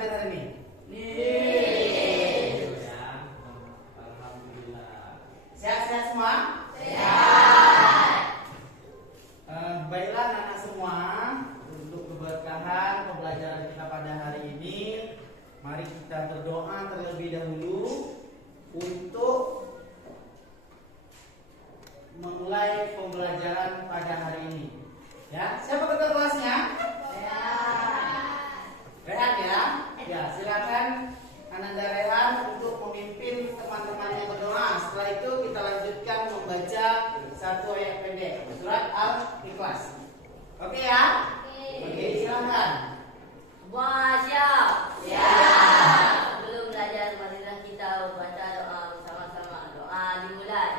hadir hari ini? Ya, alhamdulillah. Sehat-sehat semua? Baiklah anak-anak semua, untuk keberkahan pembelajaran kita pada hari ini, mari kita berdoa terlebih dahulu untuk memulai pembelajaran pada hari ini. Ya, siapa ketua kelasnya? Rehan ya? Ya, silakan Ananda Rehan untuk memimpin teman-temannya berdoa. Setelah itu kita lanjutkan membaca satu ayat pendek surat Al-Ikhlas. Oke ya? Oke, silakan. Siap. Sebelum belajar, marilah kita baca doa bersama-sama. Doa dimulai.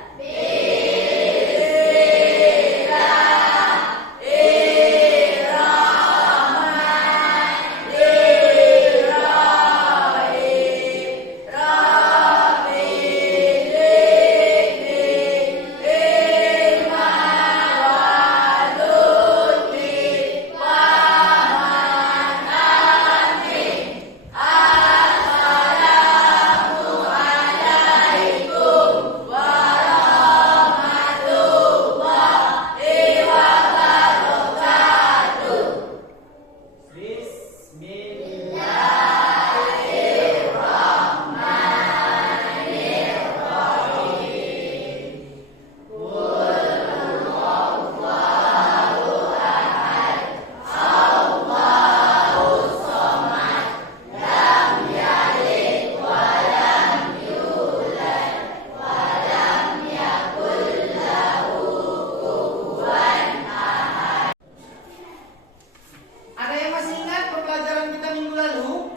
Ada yang masih ingat pembelajaran kita minggu lalu?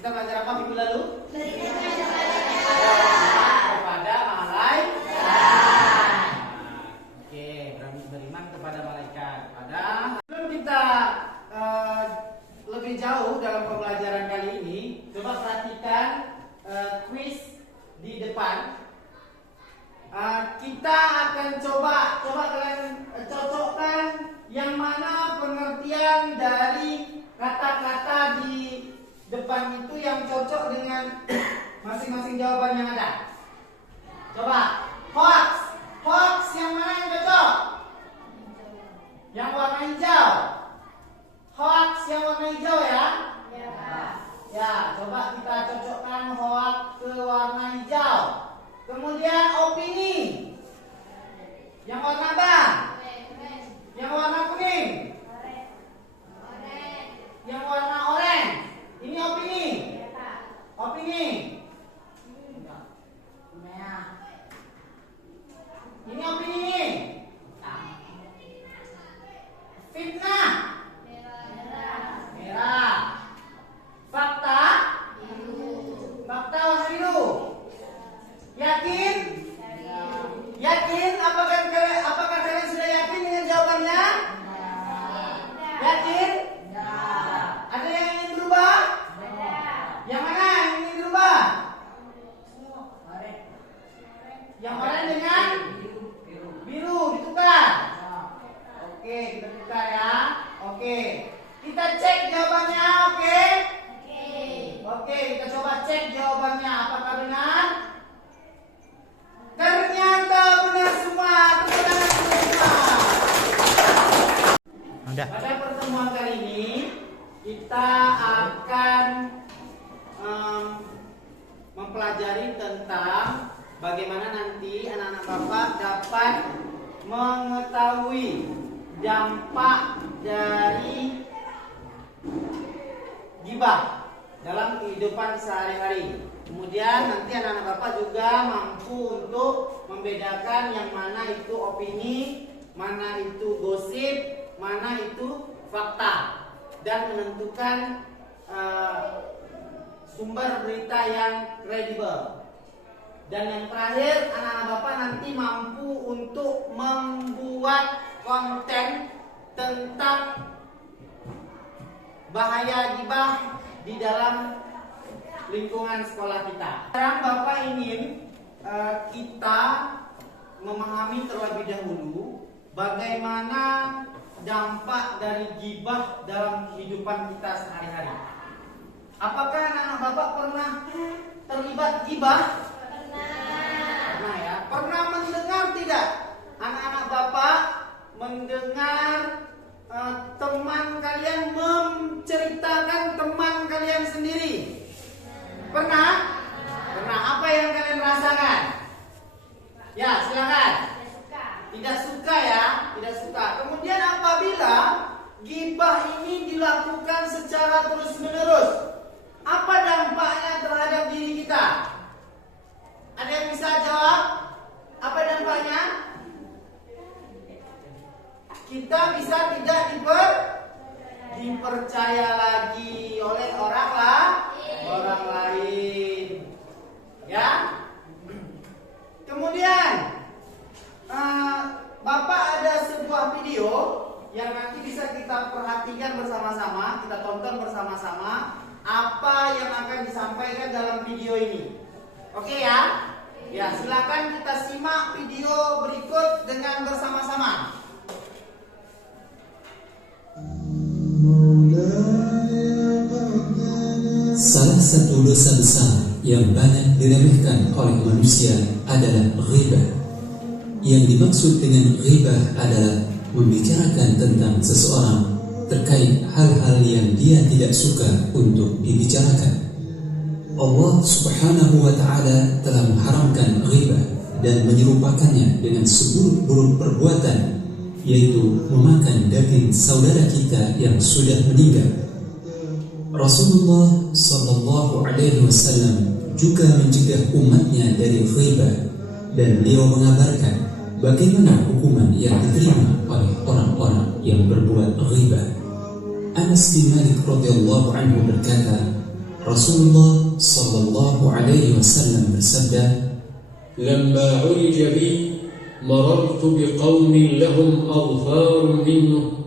Kita belajar apa minggu lalu? Kepada malaikat. Oke, beriman kepada malaikat. Sebelum kita lebih jauh dalam pembelajaran kali ini, coba perhatikan kuis di depan. Kita akan coba kalian cocokkan yang mana pengertian dari kata-kata di depan itu yang cocok dengan masing-masing jawaban yang ada. Coba, hoax yang mana yang cocok? Yang warna hijau. Hoax yang warna hijau ya? Ya, coba kita cocokkan hoax ke warna hijau. Kemudian opini yang warna apa? Yang warna kuning. Yang warna oranye. Ini opini. Opini. Ini opini. Fitnah. Merah. Fakta. Fakta warna biru. Yakin? Yakin? Apakah kalian sudah yakin dengan jawabannya? Yakin? Ada yang ingin berubah? Yang mana yang ingin berubah? Yang oranye dengan biru ditukar. Oke, kita tukar ya. Oke, kita cek jawabannya. Oke, kita coba cek jawabannya. Apakah benar? Ternyata benar semua. Pada pertemuan kali ini kita akan mempelajari tentang bagaimana nanti anak-anak Bapak dapat mengetahui dampak dari gibah dalam kehidupan sehari-hari. Kemudian nanti anak-anak Bapak juga mampu untuk membedakan yang mana itu opini, mana itu gosip, mana itu fakta, dan menentukan sumber berita yang kredibel. Dan yang terakhir, anak-anak Bapak nanti mampu untuk membuat konten tentang bahaya gibah di dalam lingkungan sekolah kita. Sekarang Bapak ingin kita memahami terlebih dahulu bagaimana dampak dari gibah dalam kehidupan kita sehari-hari? Apakah anak-anak Bapak pernah terlibat gibah? Pernah ya. Pernah mendengar tidak? Anak-anak Bapak mendengar teman kalian menceritakan teman kalian sendiri? Pernah? Pernah. Apa yang kalian rasakan? Ya, silakan. Tidak suka ya, tidak suka. Kemudian apabila gibah ini dilakukan secara terus-menerus, apa dampaknya terhadap diri kita? Ada yang bisa jawab? Apa dampaknya? Kita bisa tidak dipercaya lagi oleh orang lain. Ya. Kemudian Bapak ada sebuah video yang nanti bisa kita perhatikan bersama-sama, kita tonton bersama-sama apa yang akan disampaikan dalam video ini. Oke ya? Ya, silakan kita simak video berikut dengan bersama-sama. Salah satu dosa besar yang banyak diremehkan oleh manusia adalah ghibah. Yang dimaksud dengan ghibah adalah membicarakan tentang seseorang terkait hal-hal yang dia tidak suka untuk dibicarakan. Allah Subhanahu wa ta'ala telah mengharamkan ghibah dan menyerupakannya dengan seburuk-buruk perbuatan, yaitu memakan daging saudara kita yang sudah meninggal. Rasulullah sallallahu alaihi wasallam juga mencegah umatnya dari ghibah, dan beliau mengabarkan bagaimana hukuman yang diterima oleh orang-orang yang berbuat ghibah. Anas bin Malik radhiyallahu anhu berkata, Rasulullah sallallahu alaihi wasallam bersabda, "Lamma 'urija bi marartu biqaumin lahum adfarun minhu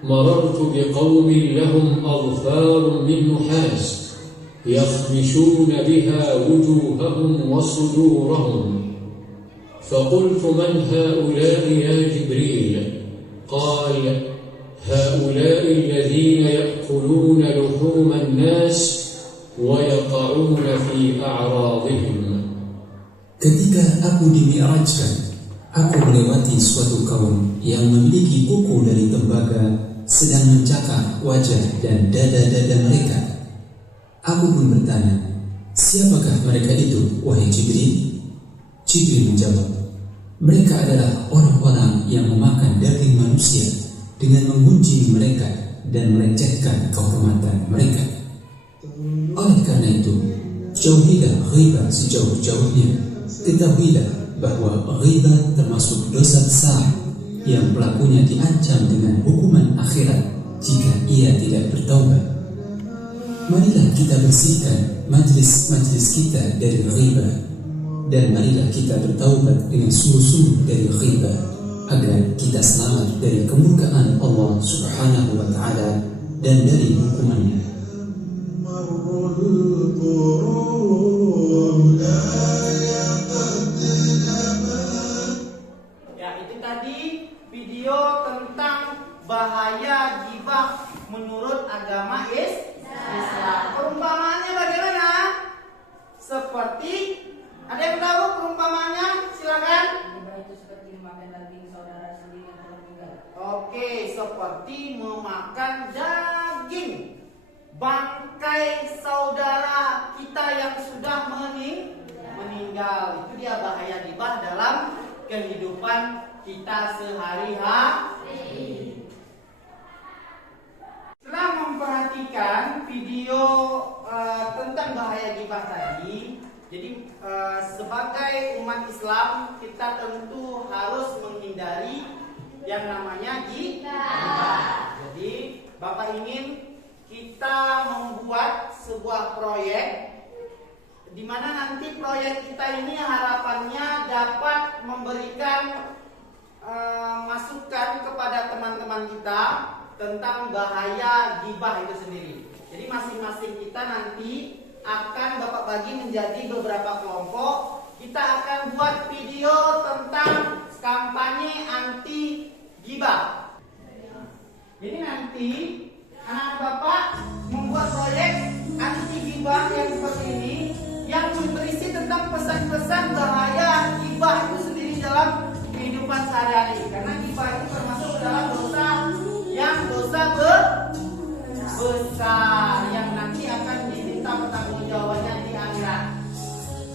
marartu biqaumin lahum adfarun min nuhas yakhmishuna biha wujuhahum wa sudurahum فقلت من هؤلاء يا جبريل قال هؤلاء الذين يأكلون لحوم الناس ويقعون في أعراضهم. Ketika aku dimi'rajkan, aku melewati suatu kaum yang memiliki kuku dari tembaga sedang mencakar wajah dan dada-dada mereka. Aku pun bertanya, siapakah mereka itu, wahai Jibril? Jibril menjawab, mereka adalah orang-orang yang memakan daging manusia dengan menggunjing mereka dan melecehkan kehormatan mereka. Oleh karena itu, jauhilah ghibah sejauh-jauhnya. Ketahuilah bahwa ghibah termasuk dosa besar yang pelakunya diancam dengan hukuman akhirat jika ia tidak bertaubat. Marilah kita bersihkan majlis-majlis kita dari ghibah, dan marilah kita bertaubat dengan sungguh-sungguh dari ghibah agar kita selamat dari kemurkaan Allah Subhanahu wa ta'ala dan dari hukumannya. Ya, itu tadi video tentang bahaya gibah menurut agama Islam. Perumpamaannya bagaimana? Seperti, ada yang tahu perumpamaannya? Silakan. Itu seperti memakan daging saudara sendiri yang telah meninggal. Oke, seperti memakan daging bangkai saudara kita yang sudah meninggal. Itu dia bahaya gibah dalam kehidupan kita sehari-hari. Setelah memperhatikan video tentang bahaya gibah tadi, jadi sebagai umat Islam kita tentu harus menghindari yang namanya gibah. Jadi Bapak ingin kita membuat sebuah proyek di mana nanti proyek kita ini harapannya dapat memberikan masukan kepada teman-teman kita tentang bahaya gibah itu sendiri. Jadi masing-masing kita nanti akan Bapak bagi menjadi beberapa kelompok. Kita akan buat video tentang kampanye anti gibah. Jadi nanti anak bapak membuat proyek anti gibah yang seperti ini, yang berisi tentang pesan-pesan bahaya gibah itu sendiri dalam kehidupan sehari-hari. Karena gibah itu termasuk dalam dosa besar yang nanti akan diminta pertanggungjawabannya di akhirat.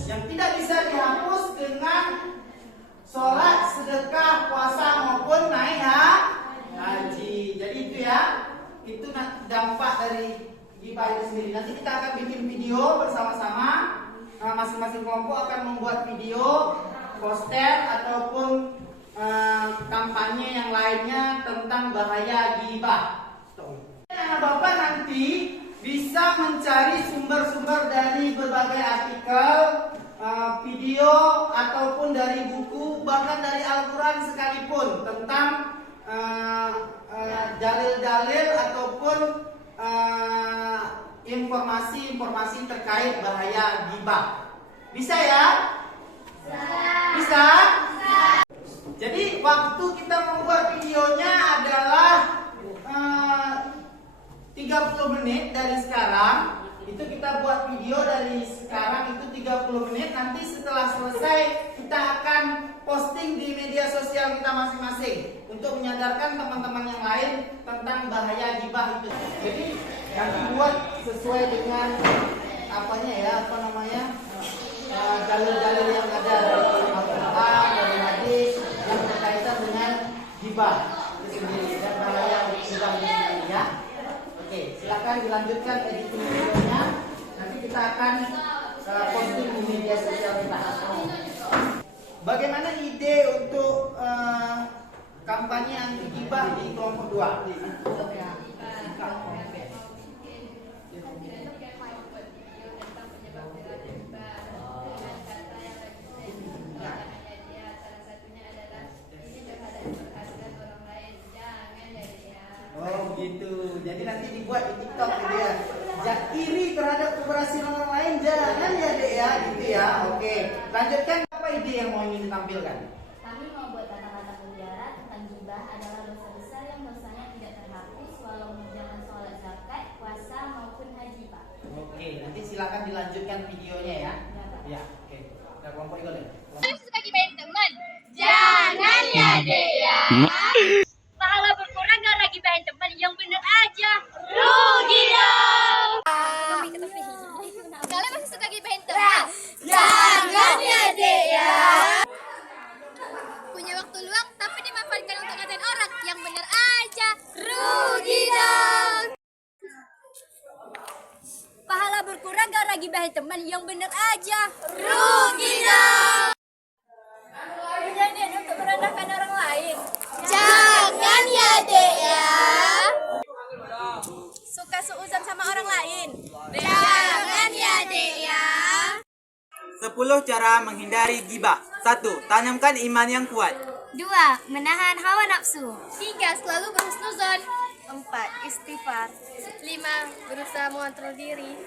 Yang tidak bisa dihapus dengan sholat, sedekah, puasa maupun naik haji. Jadi itu ya, itu dampak dari gibah itu sendiri. Nanti kita akan bikin video bersama-sama. Masing-masing kelompok akan membuat video, poster ataupun kampanye yang lainnya tentang bahaya gibah. Anak bapak nanti bisa mencari sumber-sumber dari berbagai artikel, video ataupun dari buku, bahkan dari Al-Quran sekalipun tentang dalil-dalil ataupun informasi-informasi terkait bahaya gibah. Bisa ya? Bisa? Jadi waktu kita membuat videonya adalah 30 menit dari sekarang. Itu kita buat video dari sekarang itu 30 menit. Nanti setelah selesai kita akan posting di media sosial kita masing-masing untuk menyadarkan teman-teman yang lain tentang bahaya gibah itu. Jadi yang dibuat sesuai dengan dalil-dalil yang ada dari Al-Quran, dari hadis yang berkaitan dengan gibah itu sendiri dan bahaya gibah itu sendiri ya. Oke, silakan dilanjutkan editing videonya. Nanti kita akan posting di media sosial kita. Bagaimana ide untuk kampanye anti gibah di kelompok 2? Oh gitu. Jadi nanti dibuat di TikTok gitu ya. Iri terhadap keberhasilan orang lain jangan ya dek ya, gitu ya. Oke. Lanjutkan, apa ide yang mau ingin ditampilkan? Kami mau buat kata-kata penjara tentang gibah adalah dosa besar yang dosanya tidak terhapus walau mengerjakan sholat, zakat, puasa maupun haji, Pak. Oke, nanti silakan dilanjutkan videonya ya. Ya, oke. Nah, kelompok ikut deh. Suka gibahin teman? Jangan ya dek ya. Pahala berkurang gara gibahin teman, yang bener aja rugi dong. Kalian masih suka gibahin teman? Jangan ya dek ya. Punya waktu luang tapi dimanfaatkan untuk ngatain orang, yang bener aja rugi dong. Pahala berkurang gara gibahin teman, yang bener aja rugi dong. Punya niat untuk merendahkan orang lain? Jangan ya dek ya. Suka seuzon sama orang lain? Jangan ya dek ya. 10 cara menghindari gibah. 1. Tanamkan iman yang kuat. 2. Menahan hawa nafsu. 3. Selalu berhusnuzon. 4. Istighfar. 5. Berusaha mengontrol diri.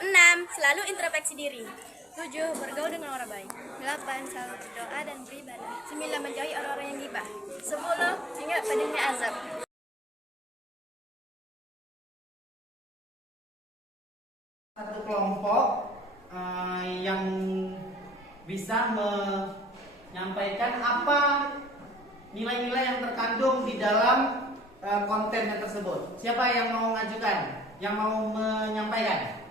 6. Selalu introspeksi diri. 7. Bergaul dengan orang baik. 8. Selalu berdoa dan beribadah. 9. Menjauhi orang-orang yang gibah. 10. Ingat pedihnya azab. Satu kelompok yang bisa menyampaikan apa nilai-nilai yang terkandung di dalam kontennya tersebut. Siapa yang mau mengajukan? Yang mau menyampaikan?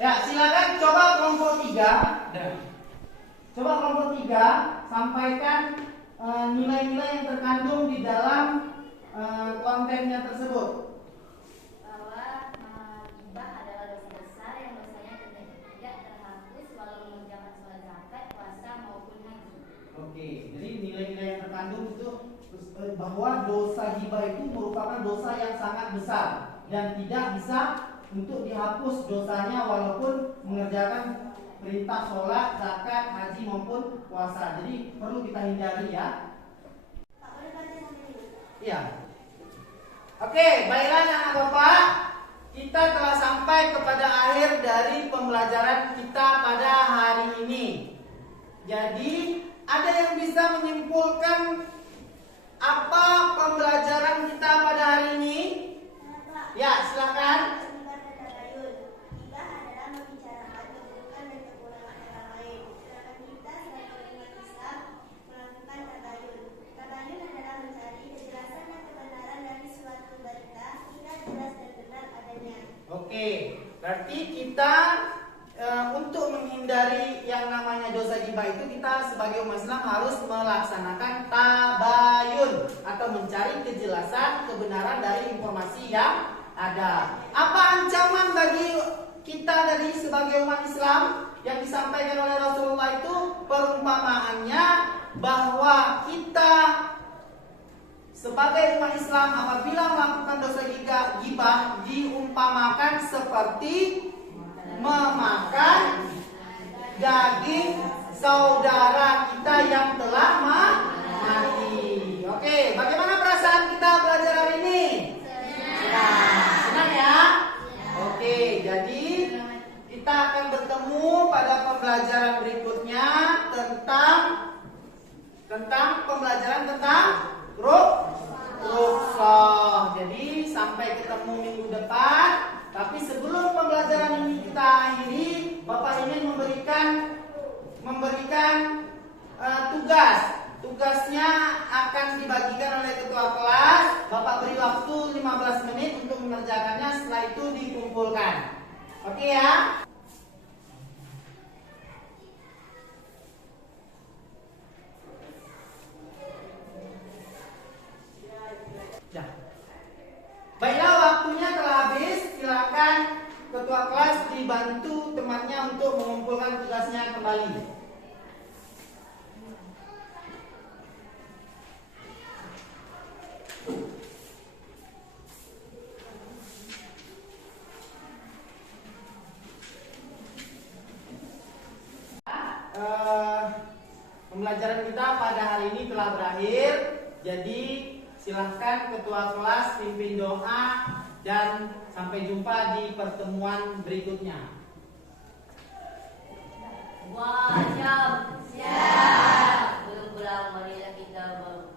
Ya, silakan coba kelompok 3. Coba kelompok 3 sampaikan nilai-nilai yang terkandung di dalam kontennya tersebut. Bahwa gibah adalah dosa besar yang dosanya tidak terhapus walau mengerjakan sholat, zakat, puasa maupun haji. Oke, jadi nilai-nilai yang terkandung itu bahwa dosa gibah itu merupakan dosa yang sangat besar dan tidak bisa untuk dihapus dosanya walaupun mengerjakan perintah sholat, zakat, haji maupun puasa. Jadi perlu kita hindari ya. Iya. Oke, baiklah anak bapak, kita telah sampai kepada akhir dari pembelajaran kita pada hari ini. Jadi ada yang bisa menyimpulkan apa pembelajaran kita pada hari ini? Ya, silakan. Oke, berarti kita untuk menghindari yang namanya dosa gibah itu, kita sebagai umat Islam harus melaksanakan tabayun atau mencari kejelasan kebenaran dari informasi yang ada. Apa ancaman bagi kita dari sebagai umat Islam yang disampaikan oleh Rasulullah itu? Perumpamaannya bahwa kita sebagai umat Islam apabila melakukan dosa gibah diumpamakan seperti memakan daging saudara kita yang telah mati. Oke, bagaimana perasaan kita belajar hari ini? Senang ya? Oke, jadi kita akan bertemu pada pembelajaran berikutnya tentang pembelajaran tentang rukhsah. Jadi sampai ketemu minggu depan. Tapi sebelum pembelajaran ini kita akhiri, Bapak ingin memberikan tugas. Tugasnya akan dibagikan oleh ketua kelas. Bapak beri waktu 15 menit untuk mengerjakannya. Setelah itu dikumpulkan. Oke ya? Baiklah, waktunya telah habis. Silakan ketua kelas dibantu temannya untuk mengumpulkan tugasnya kembali. Pembelajaran kita pada hari ini telah berakhir. Jadi silahkan ketua kelas pimpin doa dan sampai jumpa di pertemuan berikutnya. Wajib siap. Belum pulang, marilah kita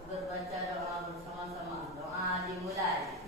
berbaca doa bersama-sama. Doa dimulai.